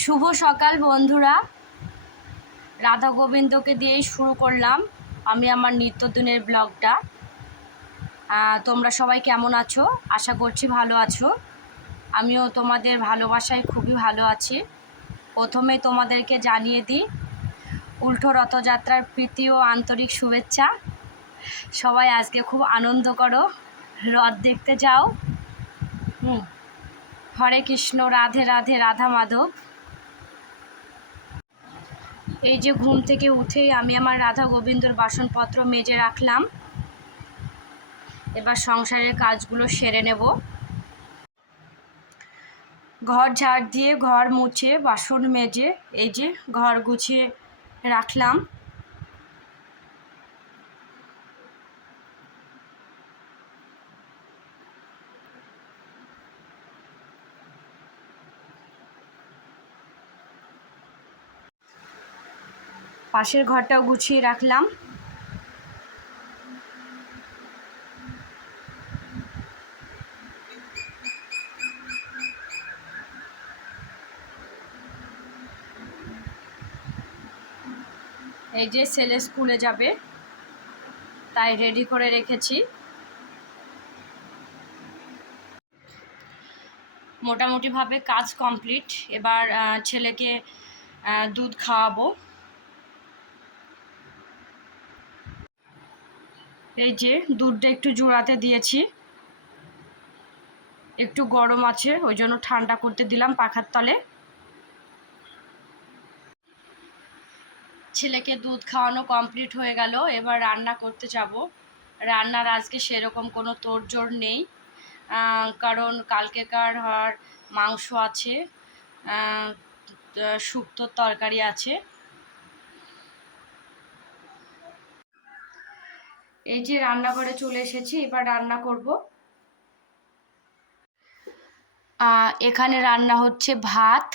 শুভ সকাল বন্ধুরা, রাধা গোবিন্দকে দিয়েই শুরু করলাম আমি আমার নিত্যদিনের ব্লগটা। তোমরা সবাই কেমন আছো? আশা করছি ভালো আছো। আমিও তোমাদের ভালোবাসায় খুবই ভালো আছি। প্রথমে তোমাদেরকে জানিয়ে দিই উল্টো রথযাত্রার প্রীতি ও আন্তরিক শুভেচ্ছা। সবাই আজকে খুব আনন্দ করো, রথ দেখতে যাও। হরে কৃষ্ণ, রাধে রাধে, রাধা মাধব। এই যে ঘুম থেকে উঠেই আমি আমার রাধা গোবিন্দর বাসনপত্র মেজে রাখলাম। এবার সংসারের কাজগুলো সেরে নেব। ঘর ঝাড় দিয়ে, ঘর মুছে, বাসন মেজে এই যে ঘর গুছিয়ে রাখলাম। পাশের ঘরটাও গুছিয়ে রাখলাম। এই যে ছেলে স্কুলে যাবে তাই রেডি করে রেখেছি। মোটামুটিভাবে কাজ কমপ্লিট। এবার ছেলেকে দুধ খাওয়াবো। এই যে দুধটা একটু জোড়াতে দিয়েছি, একটু গরম আছে ওই জন্য ঠান্ডা করতে দিলাম পাখার তলে। ছেলেকে দুধ খাওয়ানো কমপ্লিট হয়ে গেল। এবার রান্না করতে যাব। রান্নার আজকে সেরকম কোনো তোড়জোড় নেই, কারণ কালকেকার মাংস আছে, শুক্তোর তরকারি আছে। এই যে রান্নাঘরে চলে এসেছি, এবার রান্না করব। এখানে রান্না হচ্ছে ভাত।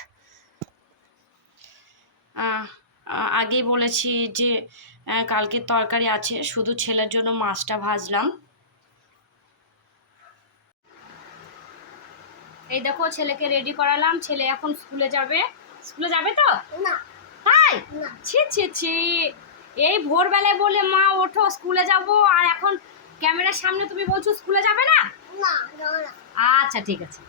আগেই বলেছি যে কালকের তরকারি আছে, শুধু ছেলের জন্য মাছটা ভাজলাম। এই দেখো ছেলেকে রেডি করালাম। ছেলে এখন স্কুলে যাবে। স্কুলে যাবে তো না? তাই? ছি ছি ছি, এই ভোরবেলায় বলে মা ওঠো স্কুলে যাব, আর এখন ক্যামেরার সামনে তুমি বলছো স্কুলে যাবে না? না। আচ্ছা ঠিক আছে।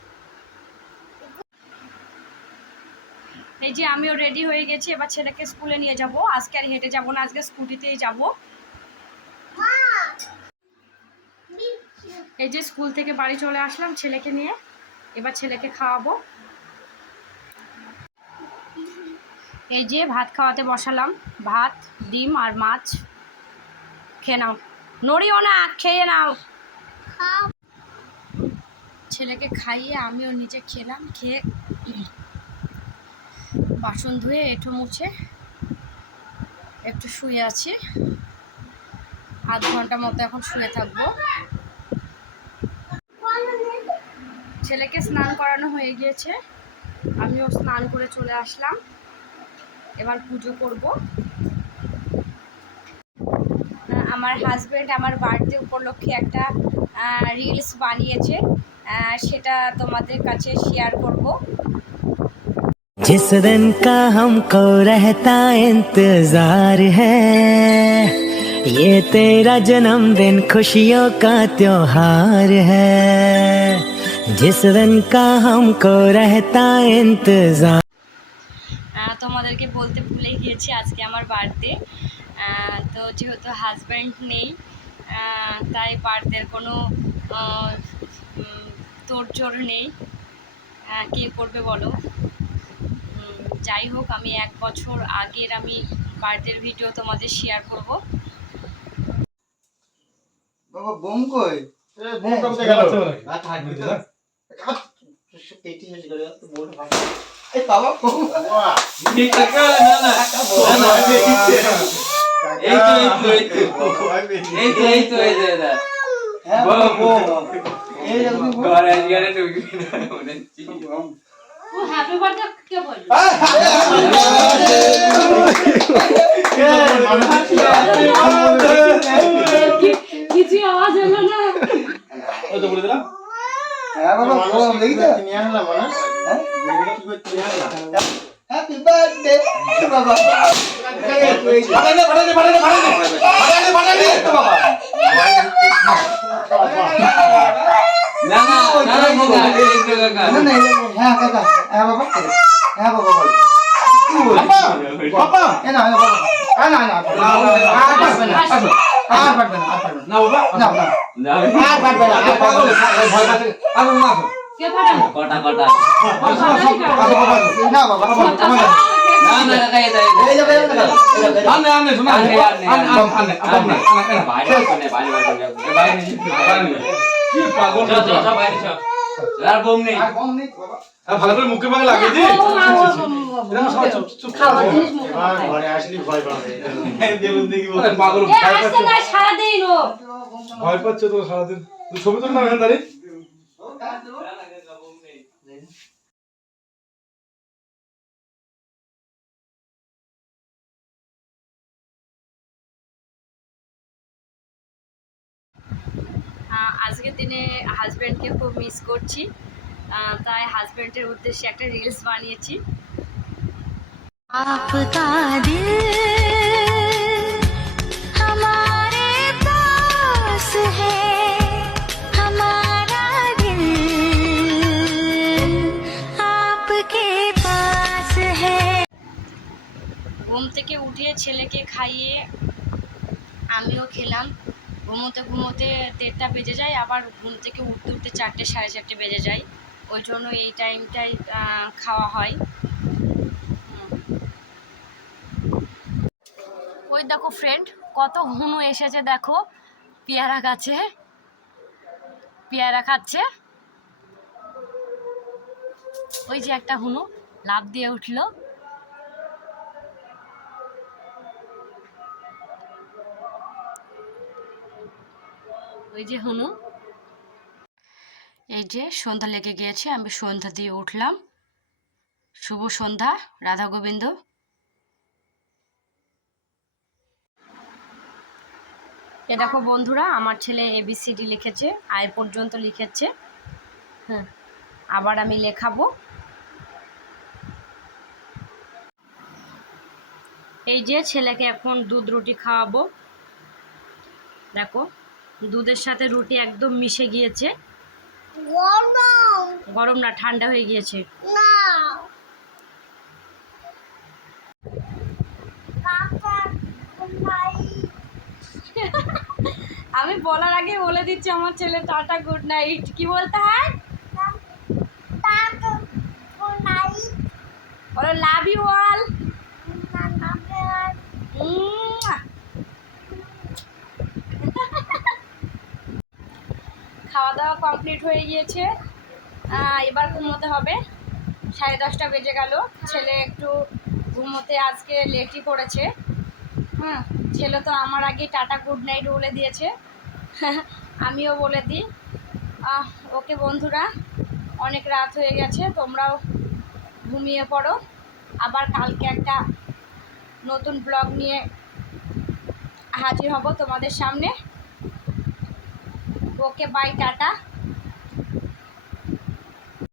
এই যে আমিও রেডি হয়ে গেছি, এবার ছেলেকে স্কুলে নিয়ে যাব। আজকে আর হেঁটে যাব না, আজকে স্কুটিতেই যাব। এই যে স্কুল থেকে বাড়ি চলে আসলাম ছেলেকে নিয়ে। এবার ছেলেকে খাওয়াবো। এই যে ভাত খাওয়াতে বসালাম, ভাত, ডিম আর মাছ। খেয়ে নাও, নড়িও না, খেয়ে নাও। ছেলেকে খাইয়ে আমিও নিচে খেলাম। খেয়ে বাসন ধুয়ে এঁঠো মুছে একটু শুয়ে আছি। আধ ঘন্টা মতো এখন শুয়ে থাকবো। ছেলেকে স্নান করানো হয়ে গিয়েছে, আমিও স্নান করে চলে আসলাম। এবার পুজো করব। আমার হাজব্যান্ড আমার বার্থডে উপলক্ষে একটা রিলস বানিয়েছে, সেটা তোমাদের কাছে শেয়ার করব। जिस दिन का हमको रहता इंतजार है, ये तेरा जन्मदिन खुशियों का त्योहार है। जिस दिन का हमको रहता इंतजार। তোমাদেরকে বলতে ভুলে গিয়েছি আজকে আমার বার্থডে। তো যেহেতু হাজব্যান্ড নেই, তাই বার্থডের কোনো তোড়জোড় নেই। কে করবে বলো? যাই হোক, আমি 1 বছর আগের আমি বার্থডের ভিডিও তোমাদের শেয়ার করব। বাবা বোম কই? এ বোম কবে গেল? রাত হাঁটবি তো? পেটি শেষ করে তো বোম ভাগ। এই বাবা বোম। বাহ! ঠিক আছে না না। না এই তো এই যে। হ্যাঁ বোম। এই যে বোম। ঘরে গিয়ে ঢুকবি না মনে হচ্ছে। ও হ্যাপি বার্থডে কে বলল? কিছু আওয়াজ হলো না। ওই তো বলে দিলাম। হ্যাঁ বাবা বোম দেখি তো। নিয়ে আনলাম না। হ্যাঁ? বলে কি করতে নিয়ে আনলাম। হ্যাপি বার্থডে বাবা হ্যাঁ কাকা হ্যাঁ বাবা হ্যাঁ বাবা বল পাপা এ না বাবা না না আর পারবে না আর পারবে না না বাবা না না আর পারবে না কে ফাটানো কটা কটা না বাবা না না কাকা এটা এই যাবে আনে আনে শোনা আনে আনে আনে বাইরে কোনে বাইরে বাইরে কি পাগল চল চল চল বাইরে চল আর বোম নেই আর কম নেই বাবা ভালো করে মুখে ভাঙে লাগে দি এরকম সবাই চুপ চুপ খাওয়া জিনিস মুখে ঘরে আসলি ভয় পাবে দেবুন দেখি পাগল এ আসতে না সারাদিন ও ভয় পাচ্ছে তো সারাদিন তুই ছবি তুল না এখানে দাঁড়িয়ে আজকের দিনে হাজব্যান্ডকে খুব মিস করছি, তাই হাজব্যান্ডের উদ্দেশ্যে একটা রিলস বানিয়েছি। आपका दिल हमारे पास है हमारा दिल आपके पास है। ঘুম থেকে উঠে ছেলেকে খাইয়ে আমিও খেলাম। ঘুমোতে ঘুমোতে 1:30টা বেজে যায়, আবার ঘুম থেকে উঠতে উঠতে 4টে 4:30 বেজে যায়। ওই জন্য এই টাইমটাই খাওয়া হয়। ওই দেখো ফ্রেন্ড, কত হুনু এসেছে দেখো পেয়ারা গাছে, পেয়ারা খাচ্ছে। ওই যে একটা হুনু লাফ দিয়ে উঠলো। ওই যে হুনু। এই যে সন্ধ্যা লেগে গিয়েছে, আমি সন্ধ্যা দিয়ে উঠলাম। শুভ সন্ধ্যা রাধা গোবিন্দ। এ দেখো বন্ধুরা, আমার ছেলে ABCD লিখেছে, আয় পর্যন্ত লিখেছে। হ্যাঁ, আবার আমি লেখাবো। এই যে ছেলেকে এখন দুধ রুটি খাওয়াবো। দেখো দুধের সাথে রুটি একদম মিশে গিয়েছে। গরম না, ঠান্ডা হয়ে গিয়েছে। আমি বলার আগে বলে দিচ্ছি আমার ছেলে টাটা গুড নাইট। কি বলতে হয়? বলো লাভ ইউ অল। খাওয়া দাওয়া কমপ্লিট হয়ে গিয়েছে, এবার ঘুমোতে হবে। 10:30 বেজে গেল। ছেলে একটু ঘুমোতে আজকে লেটই করেছে। হ্যাঁ, ছেলে তো আমার আগে টাটা গুড নাইট বলে দিয়েছে। আমিও বলে দিই। ওকে বন্ধুরা, অনেক রাত হয়ে গেছে, তোমরাও ঘুমিয়ে পড়ো। আবার কালকে একটা নতুন ব্লগ নিয়ে হাজির হব তোমাদের সামনে। Okay bye, tata.